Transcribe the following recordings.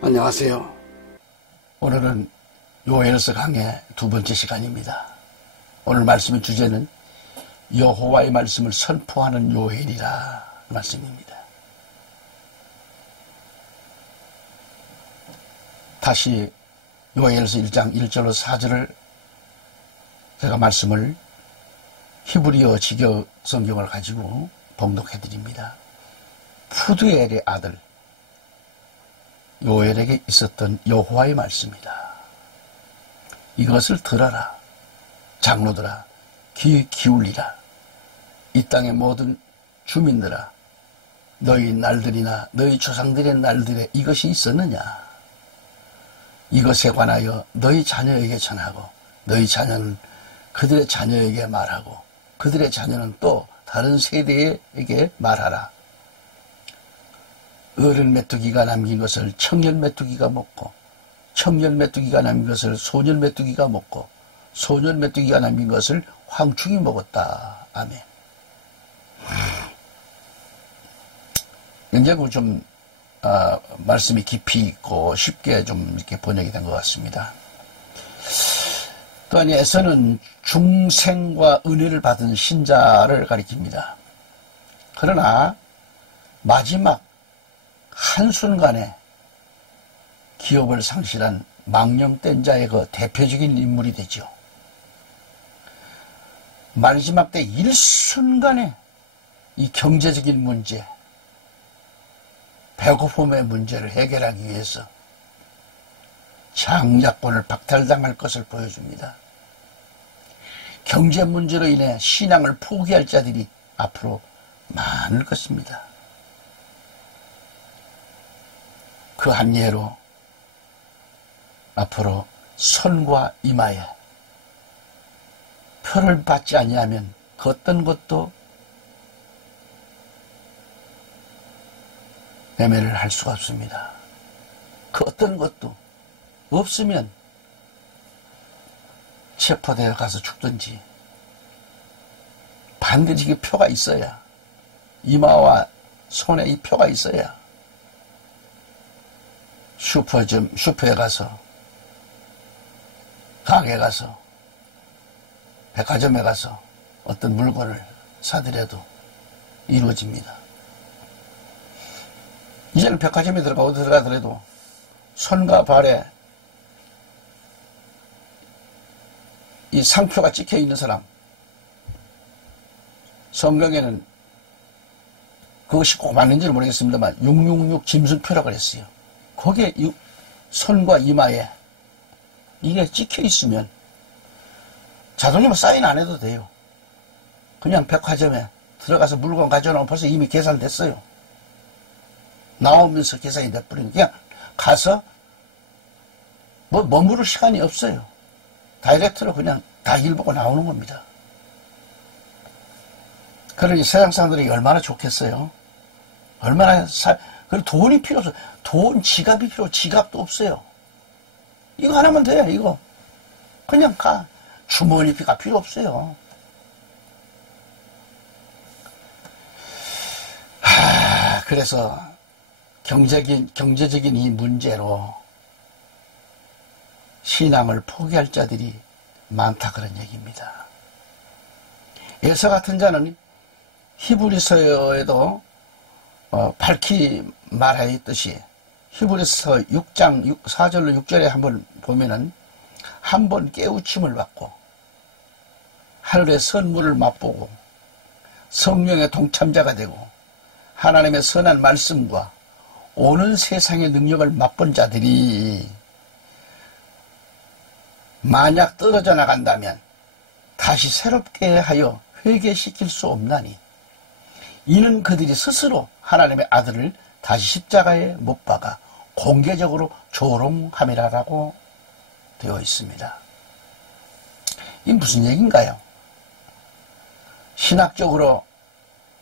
안녕하세요. 오늘은 요엘서 강의 두 번째 시간입니다. 오늘 말씀의 주제는 여호와의 말씀을 선포하는 요엘이라 말씀입니다. 다시 요엘서 1장 1절로 4절을 제가 말씀을 히브리어 직역 성경을 가지고 봉독해 드립니다. 푸드엘의 아들 요엘에게 있었던 여호와의 말씀이다. 이것을 들어라. 장로들아, 귀 기울이라. 이 땅의 모든 주민들아, 너희 날들이나 너희 조상들의 날들에 이것이 있었느냐? 이것에 관하여 너희 자녀에게 전하고 너희 자녀는 그들의 자녀에게 말하고 그들의 자녀는 또 다른 세대에게 말하라. 어른 메뚜기가 남긴 것을 청년 메뚜기가 먹고 청년 메뚜기가 남긴 것을 소년 메뚜기가 먹고 소년 메뚜기가 남긴 것을 황충이 먹었다. 아멘. 굉장히 좀 말씀이 깊이 있고 쉽게 좀 이렇게 번역이 된 것 같습니다. 또한 에서는 중생과 은혜를 받은 신자를 가리킵니다. 그러나 마지막 한순간에 기업을 상실한 망령된 자의 그 대표적인 인물이 되죠. 마지막 때 일순간에 이 경제적인 문제, 배고픔의 문제를 해결하기 위해서 장자권을 박탈당할 것을 보여줍니다. 경제 문제로 인해 신앙을 포기할 자들이 앞으로 많을 것입니다. 그 한 예로 앞으로 선과 이마에 표를 받지 아니하면 그 어떤 것도 매매를 할 수가 없습니다. 그 어떤 것도 없으면 체포되어 가서 죽든지 반드시 그 표가 있어야, 이마와 손에 이 표가 있어야 슈퍼에 가서, 가게 가서, 백화점에 가서 어떤 물건을 사더라도 이루어집니다. 이제는 백화점에 들어가더라도 손과 발에 이 상표가 찍혀 있는 사람, 성경에는 그것이 꼭 맞는지는 모르겠습니다만 666 짐승표라고 그랬어요. 거기에 손과 이마에 이게 찍혀 있으면 자동이면 사인 안 해도 돼요. 그냥 백화점에 들어가서 물건 가져오면 벌써 이미 계산됐어요. 나오면서 계산이 돼버리는, 그냥 가서 머무를 시간이 없어요. 다이렉트로 그냥 다 일보고 나오는 겁니다. 그러니 세상 사람들이 얼마나 좋겠어요. 얼마나 그리고 돈이 필요 없어요. 돈, 지갑이 지갑도 없어요. 이거 하나면 돼, 이거. 그냥 가. 주머니가 필요 없어요. 그래서 경제적인 이 문제로 신앙을 포기할 자들이 많다, 그런 얘기입니다. 에서 같은 자는 히브리서에도 밝히 말하였듯이 히브리서 6장 4절로 6절에 한번 보면은 한 번 깨우침을 받고 하늘의 선물을 맛보고 성령의 동참자가 되고 하나님의 선한 말씀과 오는 세상의 능력을 맛본 자들이 만약 떨어져 나간다면 다시 새롭게 하여 회개시킬 수 없나니 이는 그들이 스스로 하나님의 아들을 다시 십자가에 못 박아 공개적으로 조롱함이라고 되어 있습니다. 이게 무슨 얘기인가요? 신학적으로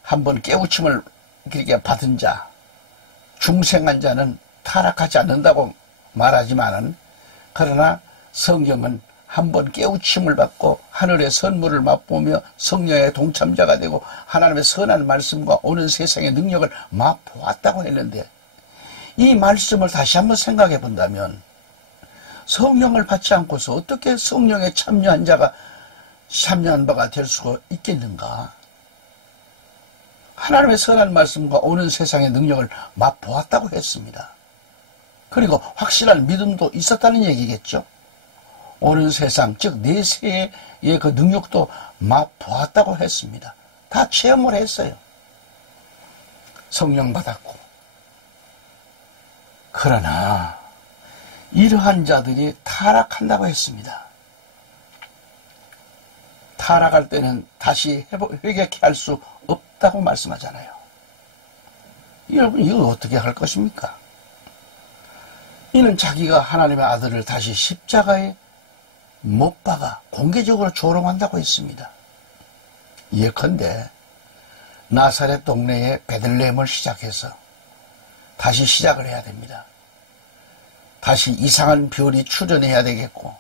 한번 깨우침을 그렇게 받은 자, 중생한 자는 타락하지 않는다고 말하지만은, 그러나 성경은 한번 깨우침을 받고 하늘의 선물을 맛보며 성령의 동참자가 되고 하나님의 선한 말씀과 오는 세상의 능력을 맛보았다고 했는데, 이 말씀을 다시 한번 생각해 본다면 성령을 받지 않고서 어떻게 성령에 참여한 자가 참여한 바가 될 수가 있겠는가? 하나님의 선한 말씀과 오는 세상의 능력을 맛보았다고 했습니다. 그리고 확실한 믿음도 있었다는 얘기겠죠. 오는 세상, 즉 내세의 그 능력도 맛보았다고 했습니다. 다 체험을 했어요. 성령 받았고. 그러나 이러한 자들이 타락한다고 했습니다. 타락할 때는 다시 회개케 할 수 없다고 말씀하잖아요. 여러분, 이거 어떻게 할 것입니까? 이는 자기가 하나님의 아들을 다시 십자가에 못 박아 공개적으로 조롱한다고 했습니다. 예컨대 나사렛 동네에 베들레헴을 시작해서 다시 시작을 해야 됩니다. 다시 이상한 별이 출현해야 되겠고,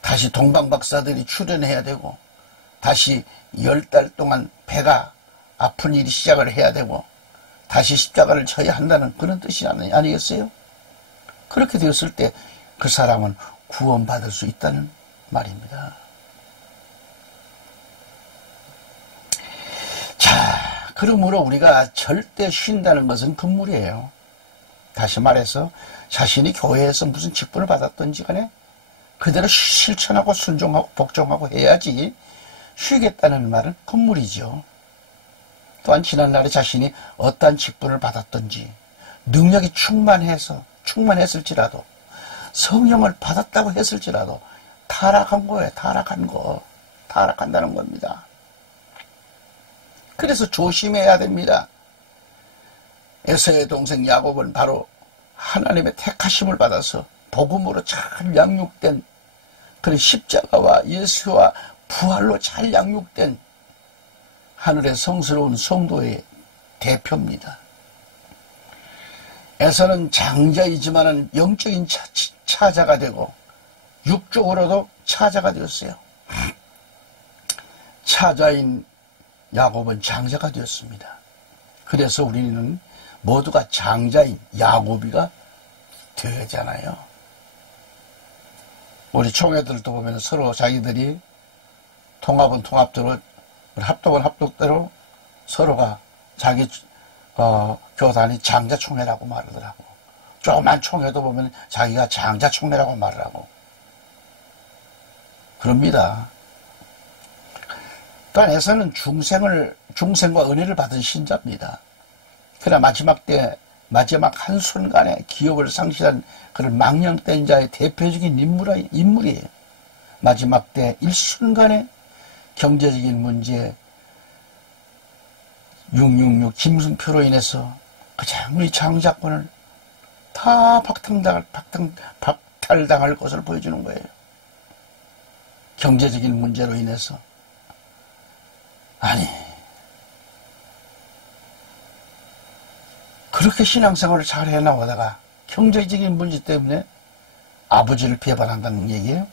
다시 동방박사들이 출현해야 되고, 다시 10달 동안 배가 아픈 일이 시작을 해야 되고, 다시 십자가를 져야 한다는 그런 뜻이 아니겠어요? 그렇게 되었을 때 그 사람은 구원받을 수 있다는 말입니다. 자, 그러므로 우리가 절대 쉰다는 것은 금물이에요. 다시 말해서 자신이 교회에서 무슨 직분을 받았던지 간에 그대로 실천하고 순종하고 복종하고 해야지 쉬겠다는 말은 금물이죠. 또한 지난날에 자신이 어떠한 직분을 받았던지 능력이 충만했을지라도 성령을 받았다고 했을지라도 타락한 거예요. 타락한다는 겁니다. 그래서 조심해야 됩니다. 에서의 동생 야곱은 바로 하나님의 택하심을 받아서 복음으로 잘 양육된 그런 십자가와 예수와 부활로 잘 양육된 하늘의 성스러운 성도의 대표입니다. 에서는 장자이지만은 영적인 차자가 되고 육적으로도 차자가 되었어요. 차자인 야곱은 장자가 되었습니다. 그래서 우리는 모두가 장자인 야곱이가 되잖아요. 우리 총회들도 보면 서로 자기들이 통합은 통합대로, 합독은 합독대로 서로가 자기 교단이 장자총회라고 말하더라고. 조그만 총회도 보면 자기가 장자총회라고 말을 하고 그럽니다. 또한 에서는 중생과 은혜를 받은 신자입니다. 그러나 마지막 한순간에 기업을 상실한 그런 망령된 자의 대표적인 인물이에요. 마지막 때 일순간에 경제적인 문제, 666 짐승표로 인해서 우리 장자권을 다 박탈당할 것을 보여주는 거예요. 경제적인 문제로 인해서. 아니, 그렇게 신앙생활을 잘 해나가다가 경제적인 문제 때문에 아버지를 배반한다는 얘기예요?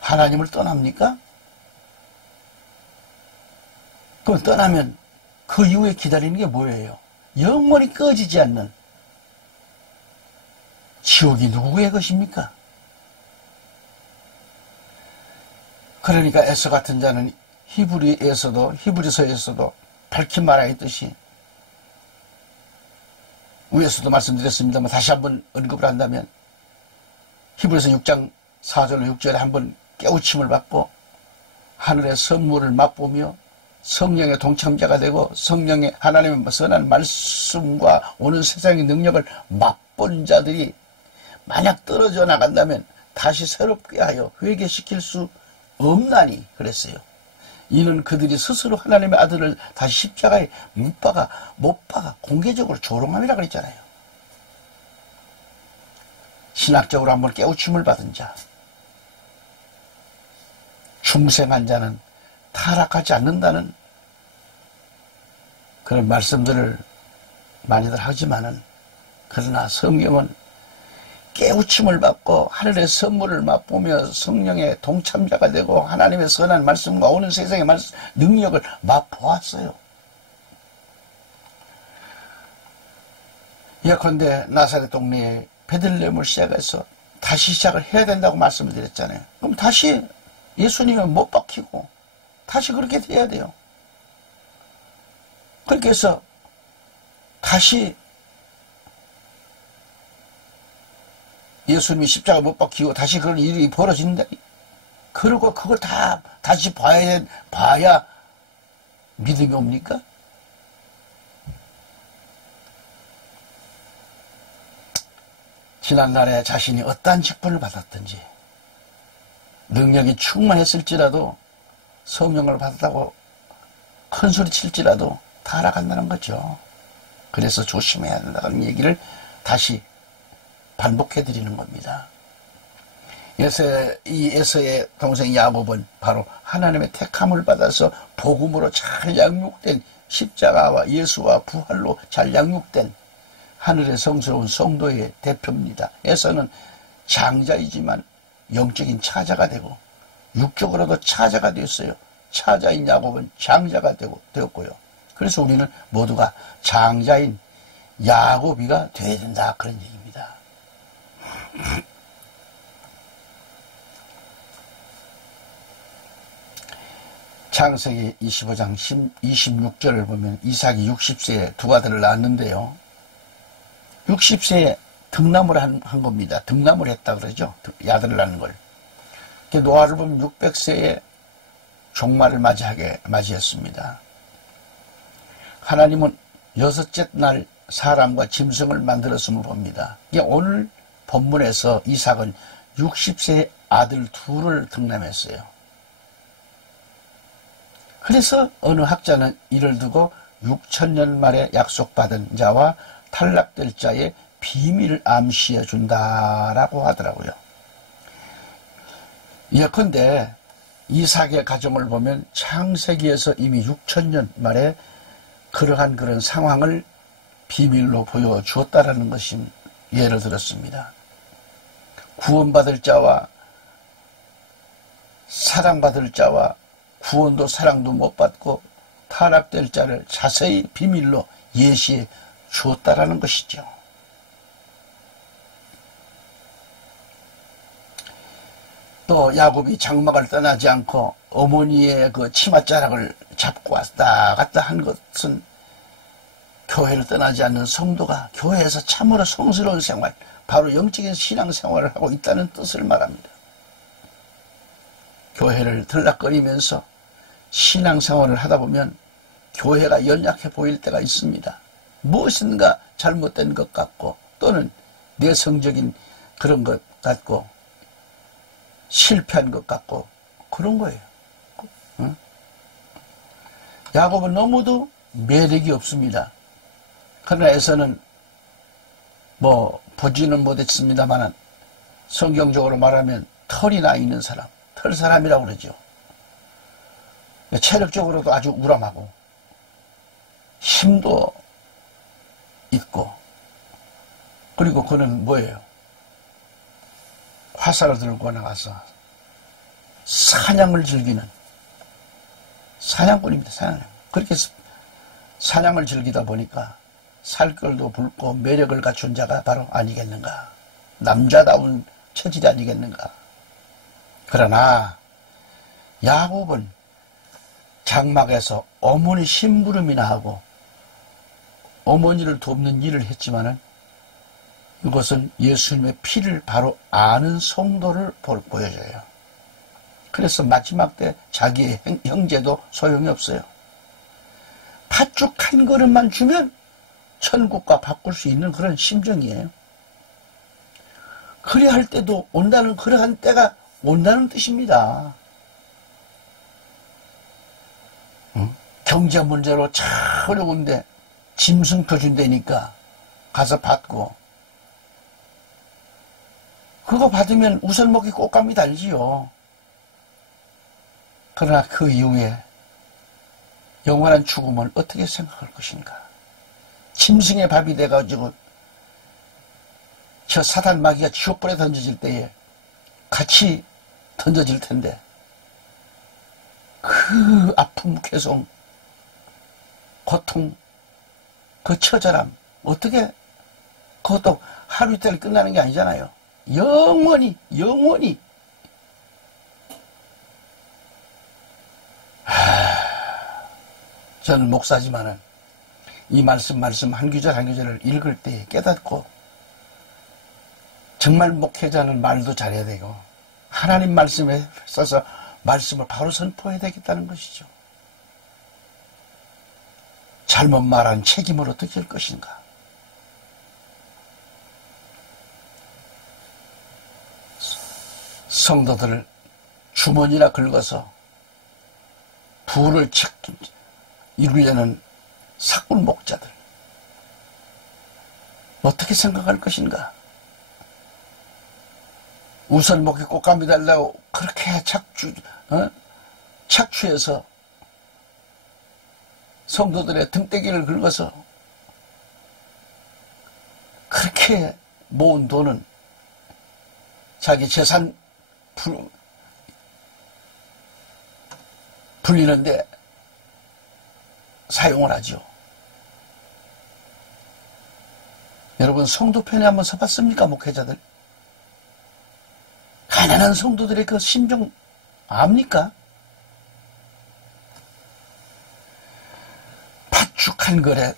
하나님을 떠납니까? 그럼 떠나면 그 이후에 기다리는 게 뭐예요? 영원히 꺼지지 않는 지옥이 누구의 것입니까? 그러니까 에서 같은 자는 히브리서에서도 밝힌 말하였듯이 위에서도 말씀드렸습니다만 다시 한번 언급을 한다면 히브리서 6장 4절로 6절에 한번 깨우침을 받고 하늘의 선물을 맛보며 성령의 동참자가 되고 성령의 하나님의 선한 말씀과 오는 세상의 능력을 맛본 자들이 만약 떨어져 나간다면 다시 새롭게 하여 회개시킬 수 없나니 그랬어요. 이는 그들이 스스로 하나님의 아들을 다시 십자가에 못 박아 공개적으로 조롱함이라 그랬잖아요. 신학적으로 한번 깨우침을 받은 자, 중생한 자는 타락하지 않는다는 그런 말씀들을 많이들 하지만은, 그러나 성경은 깨우침을 받고 하늘의 선물을 맛보며 성령의 동참자가 되고 하나님의 선한 말씀과 오는 세상의 능력을 맛보았어요. 예컨대 나사렛 동네에 베들레헴을 시작해서 다시 시작을 해야 된다고 말씀을 드렸잖아요. 그럼 다시 예수님은 못 박히고 다시 그렇게 돼야 돼요. 그렇게 해서 다시 예수님이 십자가 못 박히고 다시 그런 일이 벌어진다. 그리고 그걸 다 다시 봐야 믿음이 옵니까? 지난날에 자신이 어떠한 직분을 받았든지 능력이 충만했을지라도 성령을 받았다고 큰소리 칠지라도 다 알아간다는 거죠. 그래서 조심해야 된다는 얘기를 다시 반복해 드리는 겁니다. 이 에서의 동생 야곱은 바로 하나님의 택함을 받아서 복음으로 잘 양육된 십자가와 예수와 부활로 잘 양육된 하늘의 성스러운 성도의 대표입니다. 에서는 장자이지만 영적인 차자가 되고 육적으로도 차자가 되었어요. 차자인 야곱은 장자가 되었고요. 그래서 우리는 모두가 장자인 야곱이가 되어야 된다, 그런 얘기입니다. 창세기 25장 26절을 보면 이삭이 60세에 두 아들을 낳았는데요. 60세에 등남을 한 겁니다. 등남을 했다 그러죠. 아들을 낳는 걸. 노아를 보면 600세에 종말을 맞이했습니다. 하나님은 여섯째 날 사람과 짐승을 만들었음을 봅니다. 오늘 본문에서 이삭은 60세의 아들 둘을 등남했어요. 그래서 어느 학자는 이를 두고 6천년 만에 약속받은 자와 탈락될 자의 비밀을 암시해 준다라고 하더라고요. 예컨대 이삭의 가정을 보면 창세기에서 이미 6천년 만에 그러한 그런 상황을 비밀로 보여주었다라는 것이 예를 들었습니다. 구원받을 자와 사랑받을 자와 구원도 사랑도 못 받고 타락될 자를 자세히 비밀로 예시해 주었다라는 것이죠. 또 야곱이 장막을 떠나지 않고 어머니의 그 치맛자락을 잡고 왔다 갔다 한 것은 교회를 떠나지 않는 성도가 교회에서 참으로 성스러운 생활, 바로 영적인 신앙생활을 하고 있다는 뜻을 말합니다. 교회를 들락거리면서 신앙생활을 하다 보면 교회가 연약해 보일 때가 있습니다. 무엇인가 잘못된 것 같고 또는 내성적인 그런 것 같고 실패한 것 같고 그런 거예요. 응? 야곱은 너무도 매력이 없습니다. 그러나 에서는 보지는 못했습니다만 성경적으로 말하면 털이 나 있는 사람, 털 사람이라고 그러죠. 체력적으로도 아주 우람하고 힘도 있고, 그리고 그는 뭐예요? 화살을 들고 나가서 사냥을 즐기는 사냥꾼입니다. 사냥. 그렇게 사냥을 즐기다 보니까 살결도 붉고 매력을 갖춘 자가 바로 아니겠는가. 남자다운 처질이 아니겠는가. 그러나 야곱은 장막에서 어머니 심부름이나 하고 어머니를 돕는 일을 했지만은 이것은 예수님의 피를 바로 아는 성도를 보여줘요. 그래서 마지막 때 자기의 형제도 소용이 없어요. 팥죽 한 그릇만 주면 천국과 바꿀 수 있는 그런 심정이에요. 그래야 할 때도 온다는 그러한 때가 온다는 뜻입니다. 경제 문제로 참 어려운데 짐승표 준다니까 가서 받고, 그거 받으면 우선 먹기 꽃감이 달지요. 그러나 그 이후에 영원한 죽음을 어떻게 생각할 것인가. 짐승의 밥이 돼가지고 저 사단 마귀가 지옥불에 던져질 때에 같이 던져질 텐데 그 아픔, 괴성, 고통, 그 처절함 어떻게 그것도 하루 이틀 끝나는 게 아니잖아요. 영원히, 영원히. 저는 목사지만은 이 말씀 한 구절 한 구절을 읽을 때 깨닫고 정말 목회자는 말도 잘해야 되고 하나님 말씀에 써서 말씀을 바로 선포해야 되겠다는 것이죠. 잘못 말한 책임을 어떻게 할 것인가. 성도들을 주머니나 긁어서 부를 이루려는 사꾼 목자들 어떻게 생각할 것인가. 우선 목에 꽃감이 달라고 그렇게 착취해서 성도들의 등대기를 긁어서 그렇게 모은 돈은 자기 재산 불리는데 사용을 하죠. 여러분 성도 편에 한번 서봤습니까? 목회자들 가난한 성도들의 그 심정 압니까? 팥죽한 거래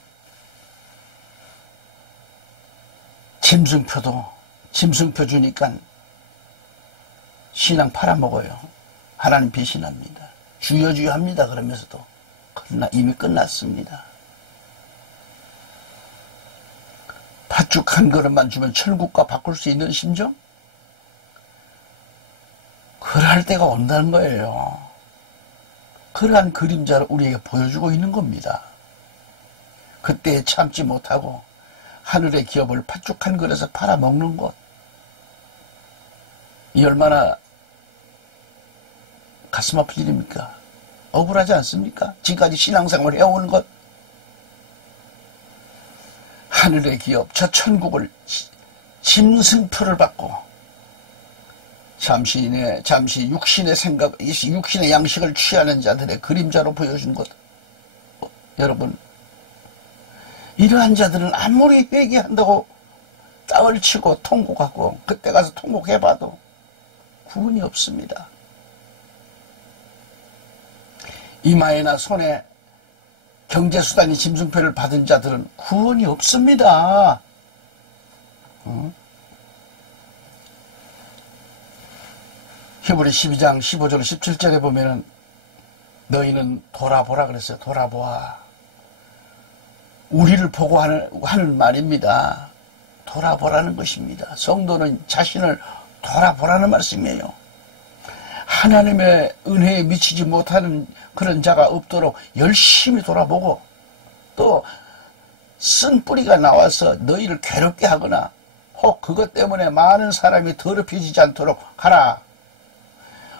짐승표 주니까 신앙 팔아먹어요. 하나님 배신합니다. 주여 합니다. 그러면서도 이미 끝났습니다. 팥죽 한 그릇만 주면 천국과 바꿀 수 있는 심정? 그럴 때가 온다는 거예요. 그러한 그림자를 우리에게 보여주고 있는 겁니다. 그때 참지 못하고 하늘의 기업을 팥죽 한 그릇에 팔아먹는 것. 이 얼마나 가슴 아픈 일입니까? 억울하지 않습니까? 지금까지 신앙생활을 해오는 것. 하늘의 기업, 저 천국을 짐승표를 받고 잠시 육신의 생각, 육신의 양식을 취하는 자들의 그림자로 보여준 것. 여러분, 이러한 자들은 아무리 회개한다고 땅을 치고 통곡하고 그때 가서 통곡해봐도 구원이 없습니다. 이마에나 손에 경제수단이 짐승표를 받은 자들은 구원이 없습니다. 히브리 12장 15절 17절에 보면은 너희는 돌아보라 그랬어요. 돌아보아. 우리를 보고 하는 말입니다. 돌아보라는 것입니다. 성도는 자신을 돌아보라는 말씀이에요. 하나님의 은혜에 미치지 못하는 그런 자가 없도록 열심히 돌아보고 또 쓴 뿌리가 나와서 너희를 괴롭게 하거나 혹 그것 때문에 많은 사람이 더럽혀지지 않도록 하라.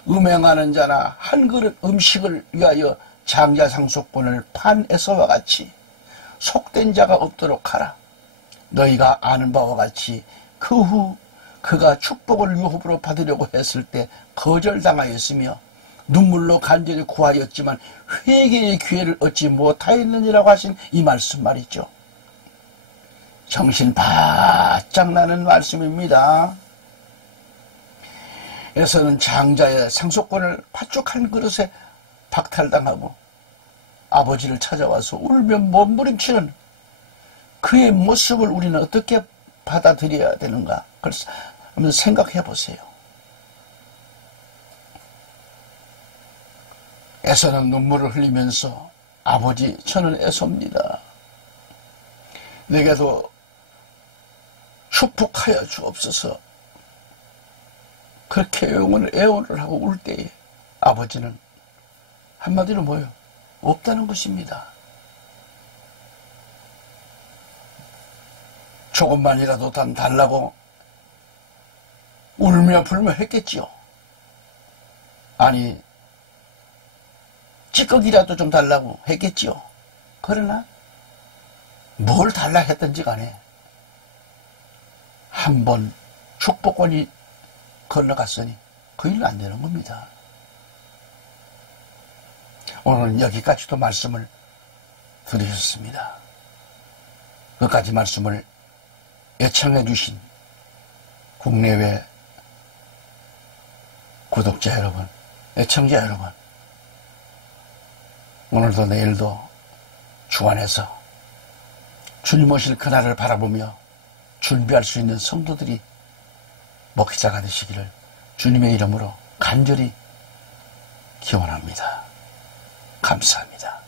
음행하는 자나 한 그릇 음식을 위하여 장자 상속권을 판 에서와 같이 속된 자가 없도록 하라. 너희가 아는 바와 같이 그 후 그가 축복을 유업으로 받으려고 했을 때 거절당하였으며 눈물로 간절히 구하였지만 회개의 기회를 얻지 못하였느니라고 하신 이 말씀 말이죠. 정신 바짝 나는 말씀입니다. 에서는 장자의 상속권을 팥죽 한 그릇에 박탈당하고 아버지를 찾아와서 울며 몸부림치는 그의 모습을 우리는 어떻게 받아들여야 되는가? 그래서 한번 생각해 보세요. 에서는 눈물을 흘리면서 아버지 저는 에서입니다. 내게도 축복하여 주옵소서. 그렇게 애원을 하고 울 때에 아버지는 한마디로 뭐예요? 없다는 것입니다. 조금만이라도 단 달라고 울며 불며 했겠지요. 아니 찌꺼기라도 좀 달라고 했겠지요. 그러나 뭘 달라 했든지 간에 한 번 축복권이 건너갔으니 그 일은 안 되는 겁니다. 오늘은 여기까지도 말씀을 들으셨습니다. 끝까지 말씀을 애청해 주신 국내외 구독자 여러분, 애청자 여러분, 오늘도 내일도 주 안에서 주님 오실 그날을 바라보며 준비할 수 있는 성도들이 목회자가 되시기를 주님의 이름으로 간절히 기원합니다. 감사합니다.